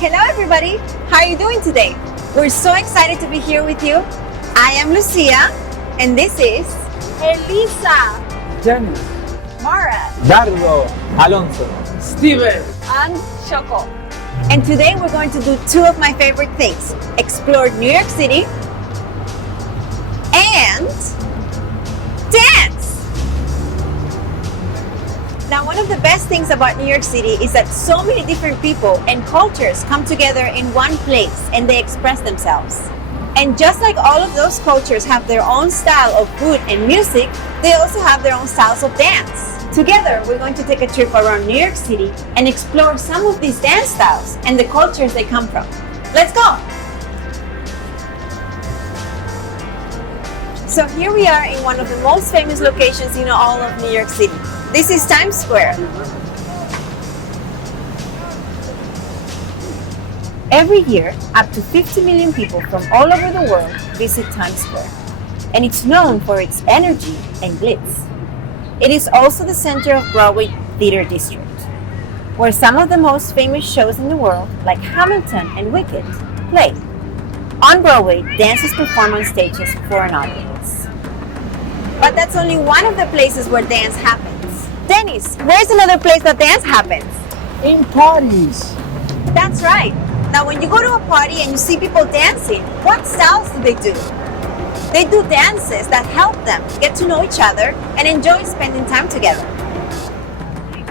Hello everybody, how are you doing today? We're so excited to be here with you. I am Lucia, and this is Elisa, Jenny, Mara, Dardo, Alonso, Steven. and Choco. and today we're going to do two of my favorite things. Explore New York City and dance! Now, one of the best things about New York City is that so many different people and cultures come together in one place and they express themselves. And just like all of those cultures have their own style of food and music, they also have their own styles of dance. Together, we're going to take a trip around New York City and explore some of these dance styles and the cultures they come from. Let's go! So here we are in one of the most famous locations in all of New York City. This is Times Square. Every year, up to 50 million people from all over the world visit Times Square, and it's known for its energy and glitz. It is also the center of Broadway Theater District, where some of the most famous shows in the world, like Hamilton and Wicked, play. On Broadway, dance is performed on stages for an audience. But that's only one of the places where dance happens. Dennis, where's another place that dance happens? In parties. That's right. Now, when you go to a party and you see people dancing, what styles do they do? They do dances that help them get to know each other and enjoy spending time together.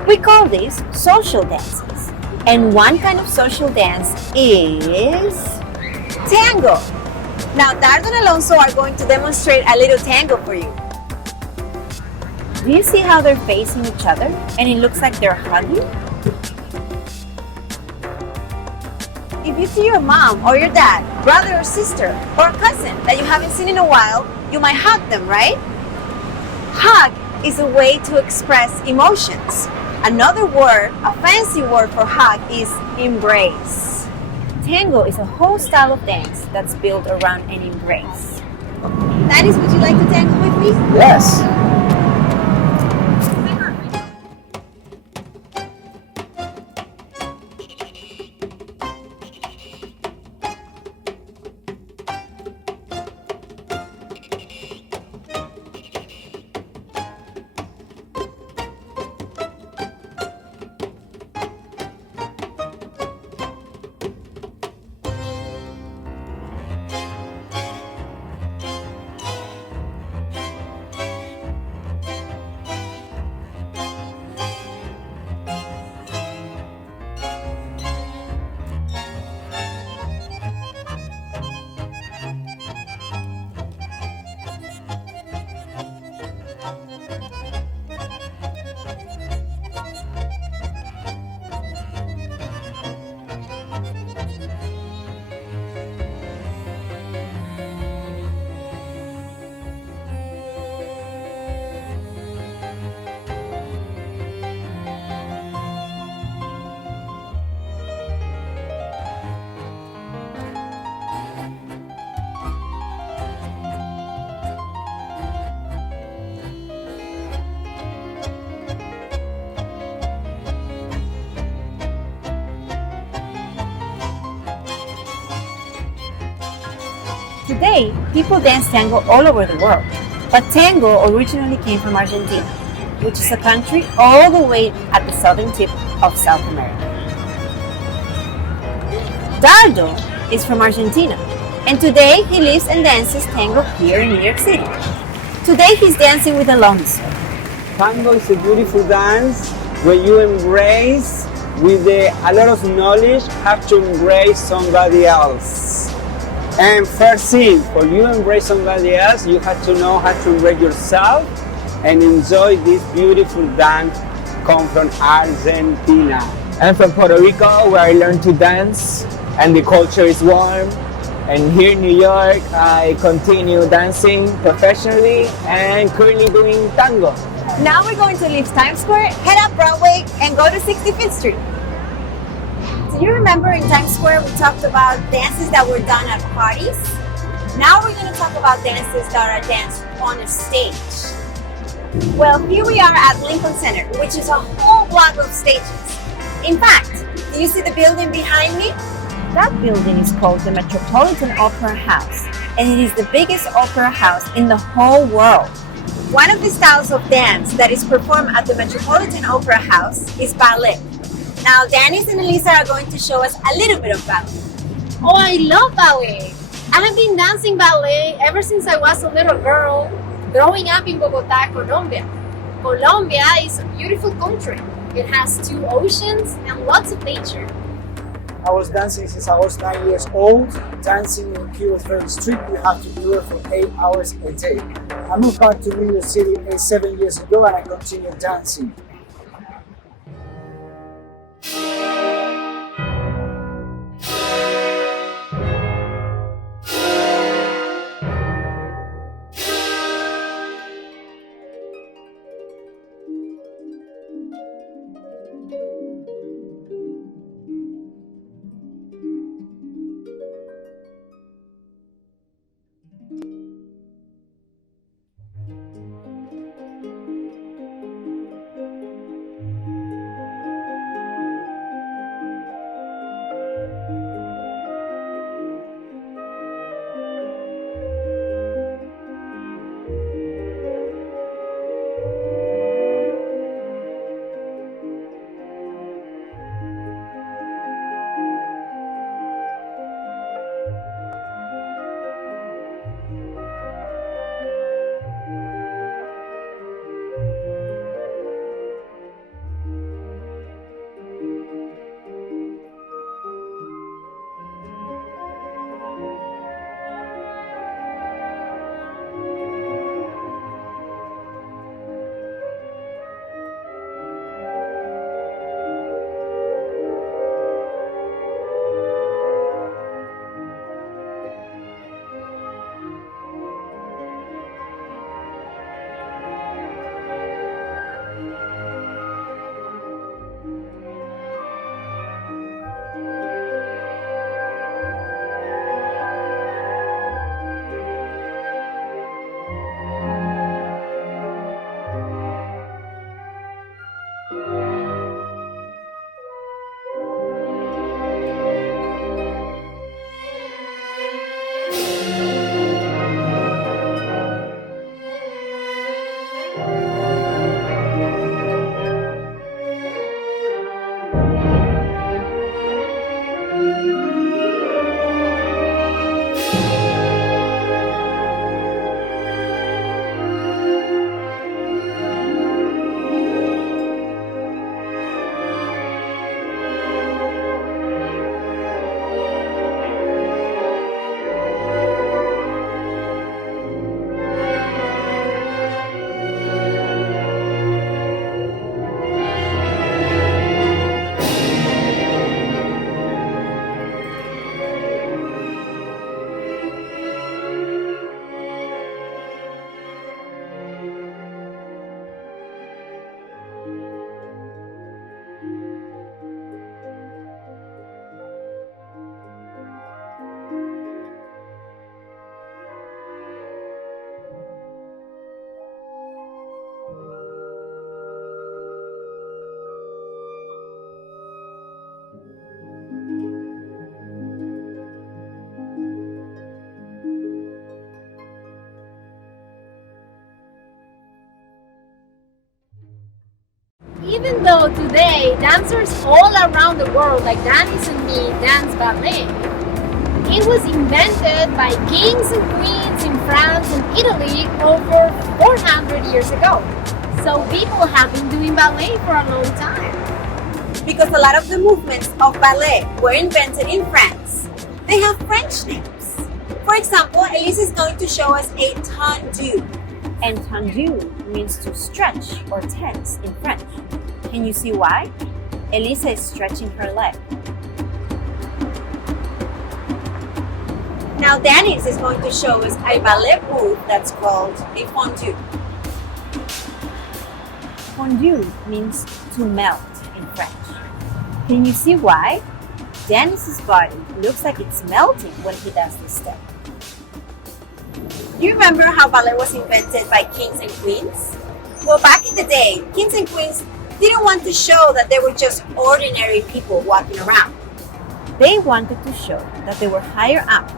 We call these social dances. And one kind of social dance is tango. Now, Dardo and Alonso are going to demonstrate a little tango for you. Do you see how they're facing each other and it looks like they're hugging? If you see your mom or your dad, brother or sister, or a cousin that you haven't seen in a while, you might hug them, right? Hug is a way to express emotions. Another word, a fancy word for hug, is embrace. Tango is a whole style of dance that's built around an embrace. Dennis, would you like to tango with me? Yes. Today, people dance tango all over the world, but tango originally came from Argentina, which is a country all the way at the southern tip of South America. Dardo is from Argentina, and today he lives and dances tango here in New York City. Today he's dancing with Alonso. Tango is a beautiful dance where you embrace with a lot of knowledge, have to embrace somebody else. And first thing, for you to embrace somebody else, you have to know how to embrace yourself and enjoy this beautiful dance come from Argentina. I'm from Puerto Rico, where I learned to dance and the culture is warm. And here in New York, I continue dancing professionally and currently doing tango. Now we're going to leave Times Square, head up Broadway, and go to 65th Street. Do you remember in Times Square we talked about dances that were done at parties? Now we're going to talk about dances that are danced on a stage. Well, here we are at Lincoln Center, which is a whole block of stages. In fact, do you see the building behind me? That building is called the Metropolitan Opera House, and it is the biggest opera house in the whole world. One of the styles of dance that is performed at the Metropolitan Opera House is ballet. Now, Dennis and Elisa are going to show us a little bit of ballet. Oh, I love ballet. I have been dancing ballet ever since I was a little girl, growing up in Bogota, Colombia. Colombia is a beautiful country. It has 2 oceans and lots of nature. I was dancing since I was 9 years old. Dancing in Cuba is very strict. You have to do it for 8 hours a day. I moved back to New York City 7 years ago and I continued dancing. Even though today dancers all around the world like Dennis and me dance ballet, it was invented by kings and queens in France and Italy over 400 years ago. So people have been doing ballet for a long time. Because a lot of the movements of ballet were invented in France, they have French names. For example, Elisa is going to show us a tendu. And tendu means to stretch or tense in French. Can you see why? Elisa is stretching her leg. Now Dennis is going to show us a ballet move that's called a fondue. Fondue means to melt in French. Can you see why? Dennis's body looks like it's melting when he does this step. Do you remember how ballet was invented by kings and queens? Well, back in the day, kings and queens didn't want to show that they were just ordinary people walking around. They wanted to show that they were higher up,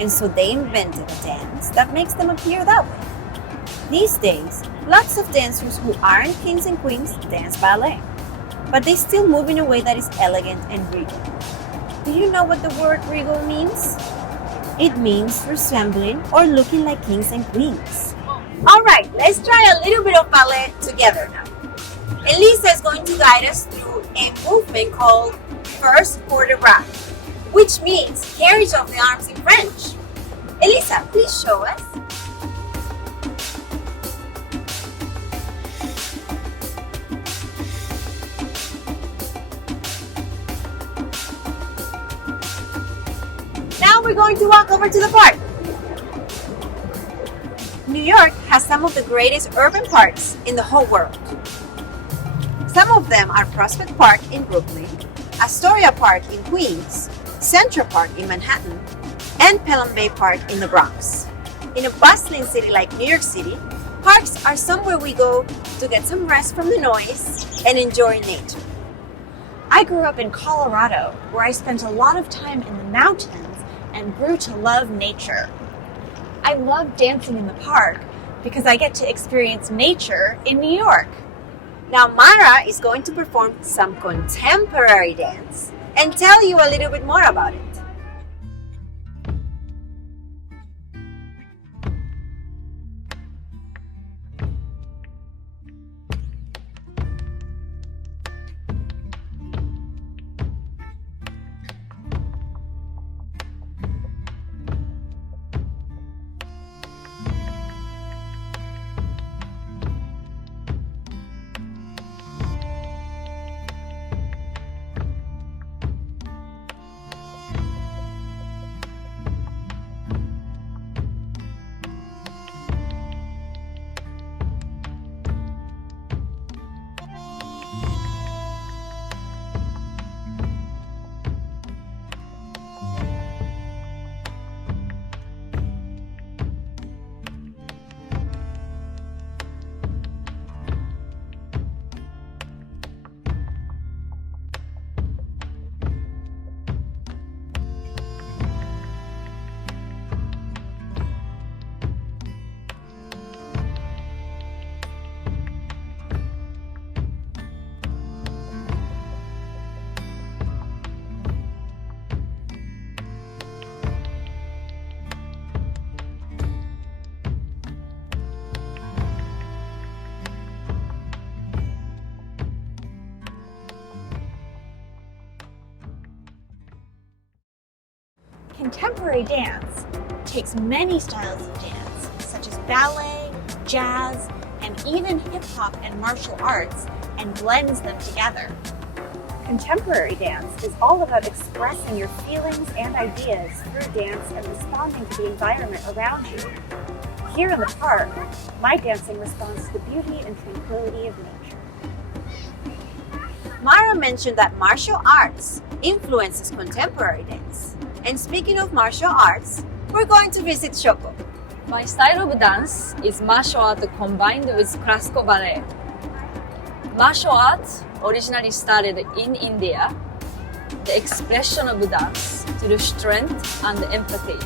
and so they invented a dance that makes them appear that way. These days, lots of dancers who aren't kings and queens dance ballet, but they still move in a way that is elegant and regal. Do you know what the word regal means? It means resembling or looking like kings and queens. All right, let's try a little bit of ballet together now. Elisa is going to guide us through a movement called first quarter wrap, which means carriage of the arms in French. Elisa, please show us. Now we're going to walk over to the park. New York has some of the greatest urban parks in the whole world. Some of them are Prospect Park in Brooklyn, Astoria Park in Queens, Central Park in Manhattan, and Pelham Bay Park in the Bronx. In a bustling city like New York City, parks are somewhere we go to get some rest from the noise and enjoy nature. I grew up in Colorado, where I spent a lot of time in the mountains and grew to love nature. I love dancing in the park because I get to experience nature in New York. Now Mara is going to perform some contemporary dance and tell you a little bit more about it. Contemporary dance takes many styles of dance, such as ballet, jazz, and even hip-hop and martial arts, and blends them together. Contemporary dance is all about expressing your feelings and ideas through dance and responding to the environment around you. Here in the park, my dancing responds to the beauty and tranquility of nature. Mara mentioned that martial arts influences contemporary dance. And speaking of martial arts, we're going to visit Shoko. My style of dance is martial art combined with classical ballet. Martial arts originally started in India, the expression of dance through strength and empathy.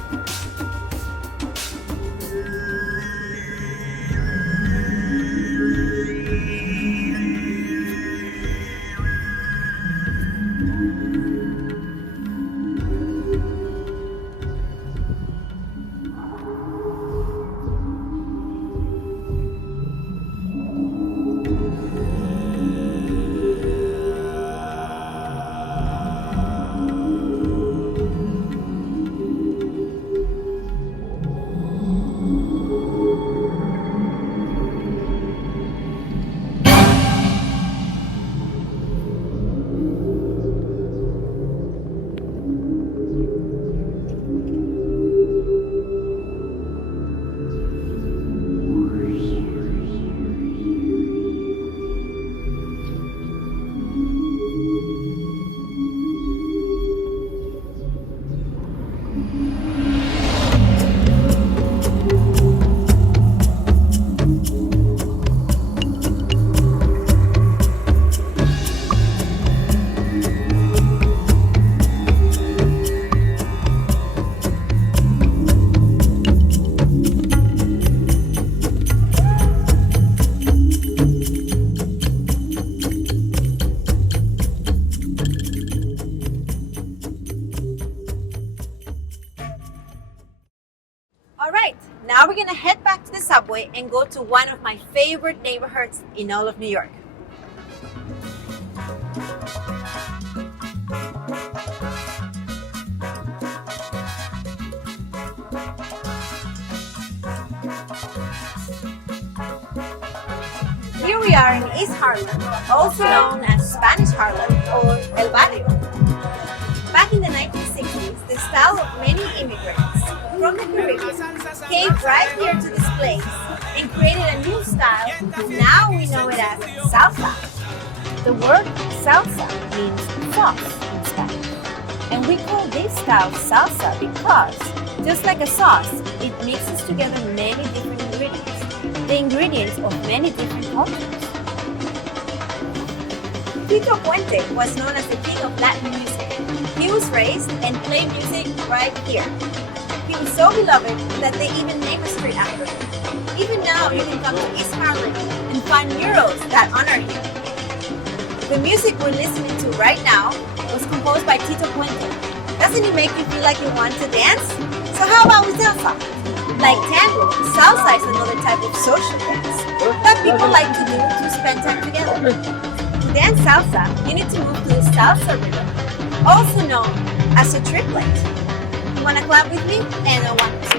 subway and go to one of my favorite neighborhoods in all of New York. Here we are in East Harlem, also known as Spanish Harlem or El Barrio. Back in the 1960s, the style of many immigrants from the Caribbean came right here to this place and created a new style. Now we know it as salsa. The word salsa means sauce in Spanish. And we call this style salsa because, just like a sauce, it mixes together many different ingredients. The ingredients of many different cultures. Tito Puente was known as the king of Latin music. He was raised and played music right here. He was so beloved that they even named a street after him. Even now, you can come to East Harlem and find murals that honor him. The music we're listening to right now was composed by Tito Puente. Doesn't it make you feel like you want to dance? So how about with salsa? Like tango, salsa is another type of social dance that people like to do to spend time together. To dance salsa, you need to move to the salsa rhythm, also known as a triplet. You wanna clap with me? And a 1, 2,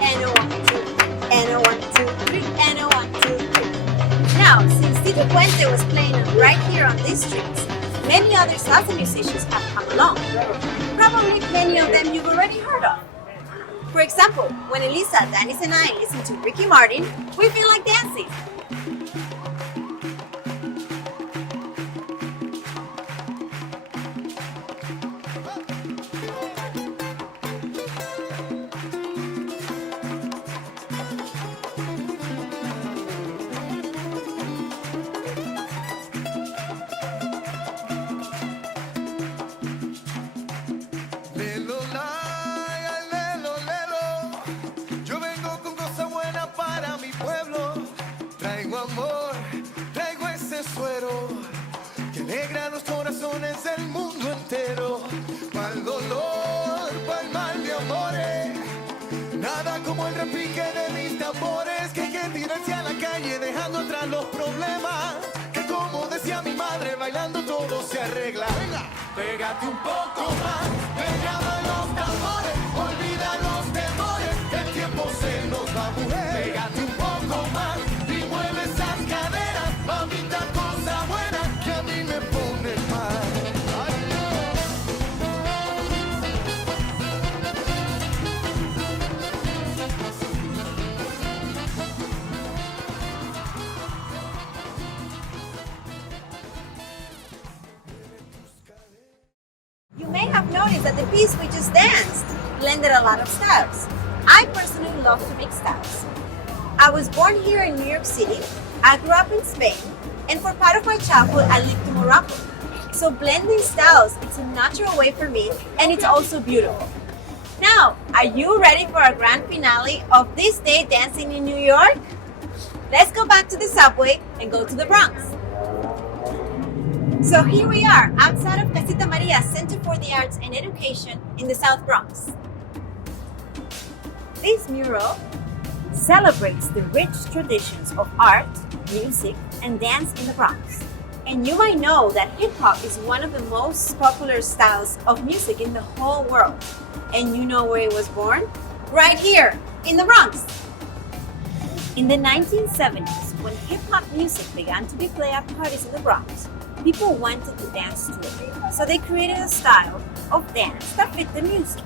and a 1, 2, and a 1, 2, 3, and a 1, 2, 3. Now, since Tito Puente was playing right here on these streets, many other salsa musicians have come along. Probably many of them you've already heard of. For example, when Elisa, Danis, and I listen to Ricky Martin, we feel like dancing. Nada como el repique de mis tambores, que hay que tirarse a la calle dejando atrás los problemas. Que como decía mi madre, bailando todo se arregla. Venga, pégate un poco más, pegado a los tambores, olvida los temores, que el tiempo se nos va, mujer. Pégate un poco más y mueve esas caderas, mamita, cosa buena que a mí me pone mal. You may have noticed that the piece we just danced blended a lot of styles. I personally love to mix styles. I was born here in New York City, I grew up in Spain, and for part of my childhood I lived in Morocco. So blending styles, it's a natural way for me, and it's also beautiful. Now, are you ready for our grand finale of this day dancing in New York? Let's go back to the subway and go to the Bronx. So here we are, outside of Casita Maria's Center for the Arts and Education in the South Bronx. This mural celebrates the rich traditions of art, music, and dance in the Bronx. And you might know that hip-hop is one of the most popular styles of music in the whole world. And you know where it was born? Right here, in the Bronx. In the 1970s, when hip-hop music began to be played at parties in the Bronx, people wanted to dance to it, so they created a style of dance that fit the music.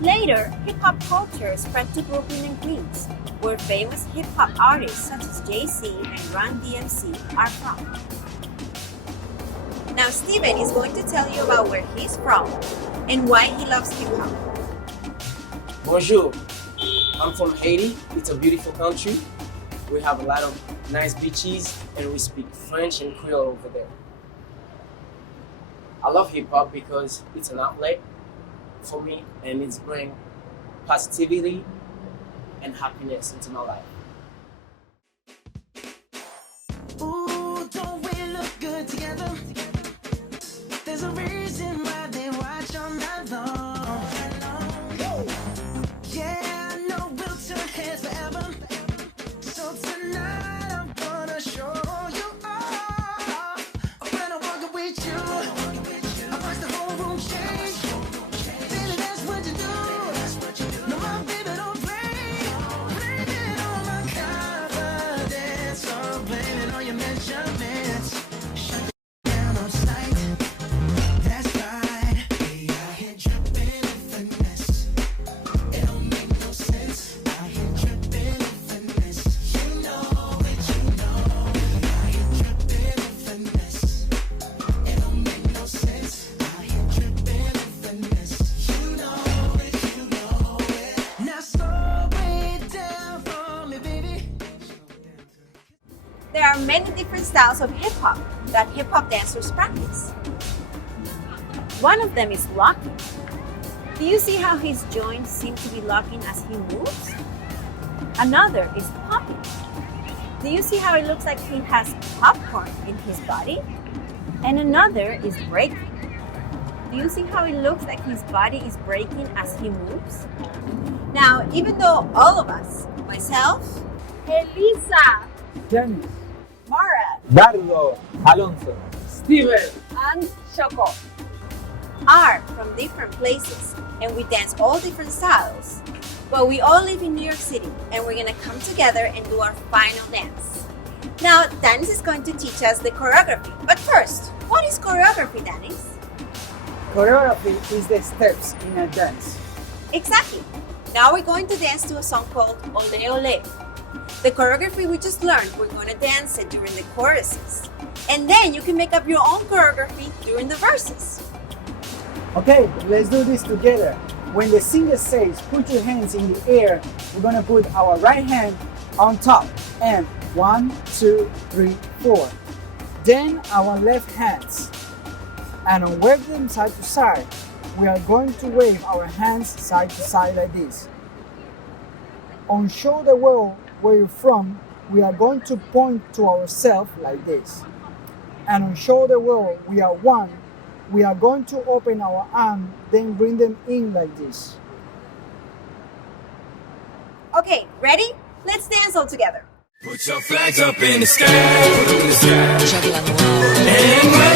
Later, hip-hop culture spread to Brooklyn and Queens, where famous hip-hop artists such as Jay-Z and Run DMC are from. Now Steven is going to tell you about where he's from and why he loves hip-hop. Bonjour, I'm from Haiti. It's a beautiful country. We have a lot of nice beaches and we speak French and Creole over there. I love hip-hop because it's an outlet for me and it's bring positivity and happiness into my life. Ooh, don't we look good together? There's a reason why they watch all night long. Yeah, I know we'll turn heads forever. So styles of hip hop that hip hop dancers practice. One of them is locking. Do you see how his joints seem to be locking as he moves? Another is popping. Do you see how it looks like he has popcorn in his body? And another is breaking. Do you see how it looks like his body is breaking as he moves? Now, even though all of us, myself, Elisa, Dennis, Mara, Dardo, Alonso, Steven. And Choco. are from different places and we dance all different styles, but we all live in New York City and we're gonna come together and do our final dance. Now, Dennis is going to teach us the choreography. But first, what is choreography, Dennis? choreography is the steps in a dance. Exactly. Now we're going to dance to a song called Ole Ole. The choreography we just learned, we're going to dance it during the choruses. And then you can make up your own choreography during the verses. Okay, let's do this together. When the singer says put your hands in the air, we're gonna put our right hand on top and 1, 2, 3, 4. Then our left hands. And on wave them side to side, we are going to wave our hands side to side like this. On show the world where you're from, we are going to point to ourselves like this. And on show the world we are one, we are going to open our arm, then bring them in like this. Okay, ready? Let's dance all together. Put your flags up in the sky. And